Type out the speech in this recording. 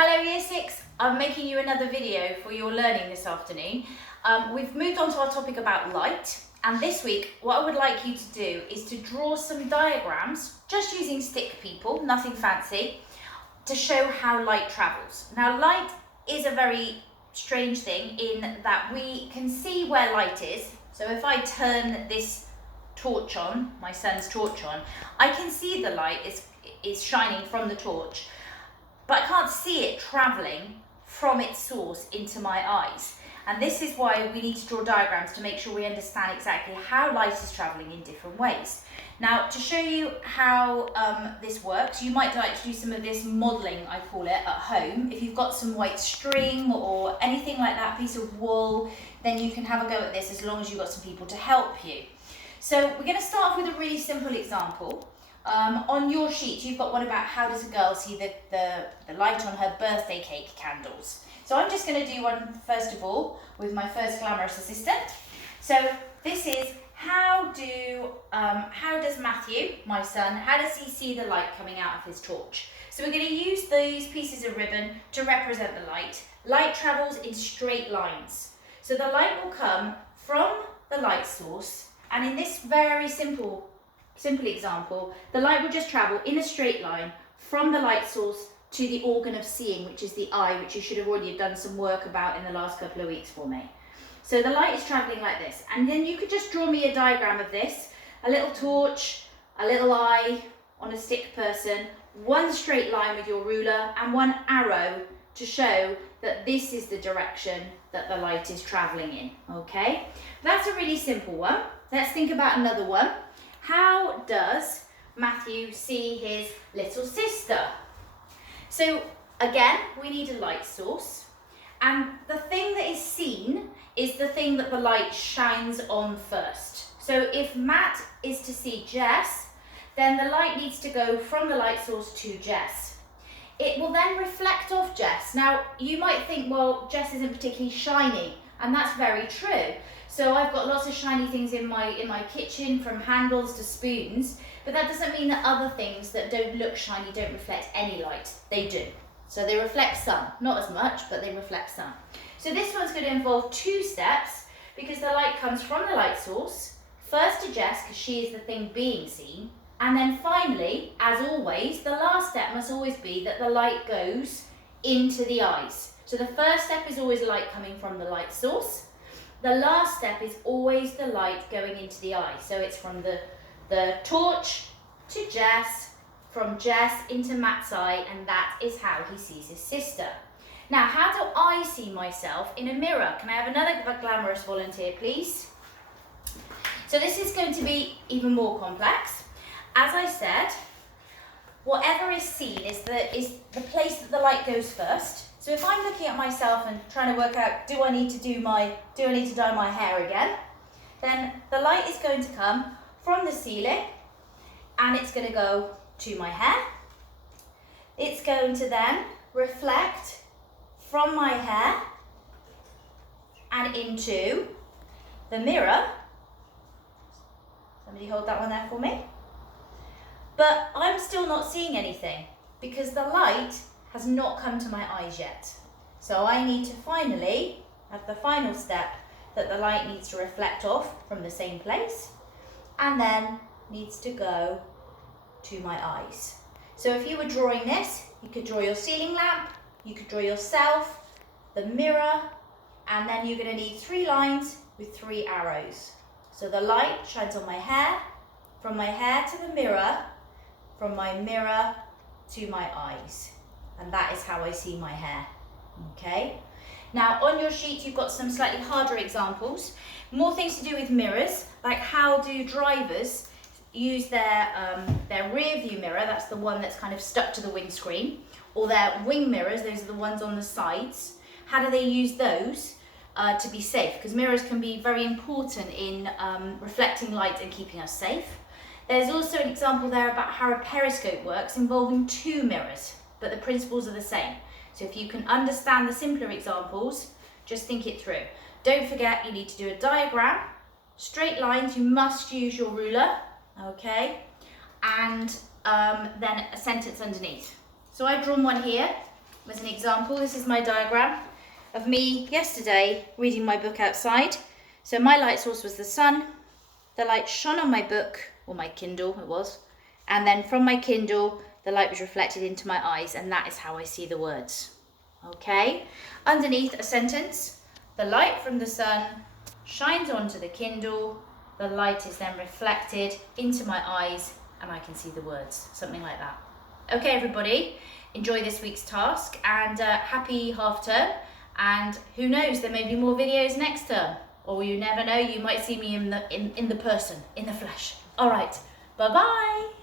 Hello Year 6, I'm making you another video for your learning this afternoon. We've moved on to our topic about light, and this week what I would like you to do is to draw some diagrams, just using stick people, nothing fancy, to show how light travels. Now light is a very strange thing in that we can see where light is. So if I turn this torch on, my son's torch on, I can see the light is shining from the torch, but I can't see it travelling from its source into my eyes. And this is why we need to draw diagrams to make sure we understand exactly how light is travelling in different ways. Now, to show you how this works, you might like to do some of this modelling, I call it, at home. If you've got some white string or anything like that, piece of wool, then you can have a go at this as long as you've got some people to help you. So we're going to start off with a really simple example. On your sheet, you've got one about how does a girl see the light on her birthday cake candles. So I'm just going to do one first of all with my first glamorous assistant. So this is how does Matthew, my son, how does he see the light coming out of his torch? So we're going to use these pieces of ribbon to represent the light. Light travels in straight lines. So the light will come from the light source, and in this very simple example, the light will just travel in a straight line from the light source to the organ of seeing, which is the eye, which you should have already done some work about in the last couple of weeks for me. So the light is travelling like this, and then you could just draw me a diagram of this, a little torch, a little eye on a stick person, one straight line with your ruler and one arrow to show that this is the direction that the light is travelling in, okay? That's a really simple one. Let's think about another one. How does Matthew see his little sister? So again, we need a light source, and the thing that is seen is the thing that the light shines on first. So if Matt is to see Jess, then the light needs to go from the light source to Jess. It will then reflect off Jess. Now you might think, well, Jess isn't particularly shiny, and that's very true. So I've got lots of shiny things in my kitchen, from handles to spoons, but that doesn't mean that other things that don't look shiny don't reflect any light. They do. So they reflect some, not as much, but they reflect some. So this one's going to involve two steps, because the light comes from the light source, first to Jess, because she is the thing being seen, and then finally, as always, the last step must always be that the light goes into the eyes. So the first step is always light coming from the light source. The last step is always the light going into the eye. So it's from the torch to Jess, from Jess into Matt's eye, and that is how he sees his sister. Now, how do I see myself in a mirror? Can I have another glamorous volunteer, please? So this is going to be even more complex. As I said, whatever is seen is the place that the light goes first. So if I'm looking at myself and trying to work out, do I need to dye my hair again? Then the light is going to come from the ceiling, and it's going to go to my hair. It's going to then reflect from my hair and into the mirror. Somebody hold that one there for me. But I'm still not seeing anything because the light has not come to my eyes yet. So I need to finally have the final step, that the light needs to reflect off from the same place and then needs to go to my eyes. So if you were drawing this, you could draw your ceiling lamp, you could draw yourself, the mirror, and then you're going to need 3 lines with 3 arrows. So the light shines on my hair, from my hair to the mirror, from my mirror to my eyes. And that is how I see my hair, okay? Now on your sheet you've got some slightly harder examples, more things to do with mirrors, like how do drivers use their rear view mirror, that's the one that's kind of stuck to the windscreen, or their wing mirrors, those are the ones on the sides. How do they use those to be safe? Because mirrors can be very important in reflecting light and keeping us safe. There's also an example there about how a periscope works involving 2 mirrors, but the principles are the same. So if you can understand the simpler examples, just think it through. Don't forget you need to do a diagram, straight lines, you must use your ruler, okay, and then a sentence underneath. So I've drawn one here. as an example, this is my diagram of me yesterday reading my book outside. So my light source was the sun. The light shone on my book, or my Kindle it was, and then from my Kindle the light was reflected into my eyes, and that is how I see the words. Okay, underneath a sentence, the light from the sun shines onto the Kindle, the light is then reflected into my eyes and I can see the words, something like that. Okay everybody, enjoy this week's task and happy half term, and who knows, there may be more videos next term, or you never know, you might see me in the person, in the flesh. All right, bye bye.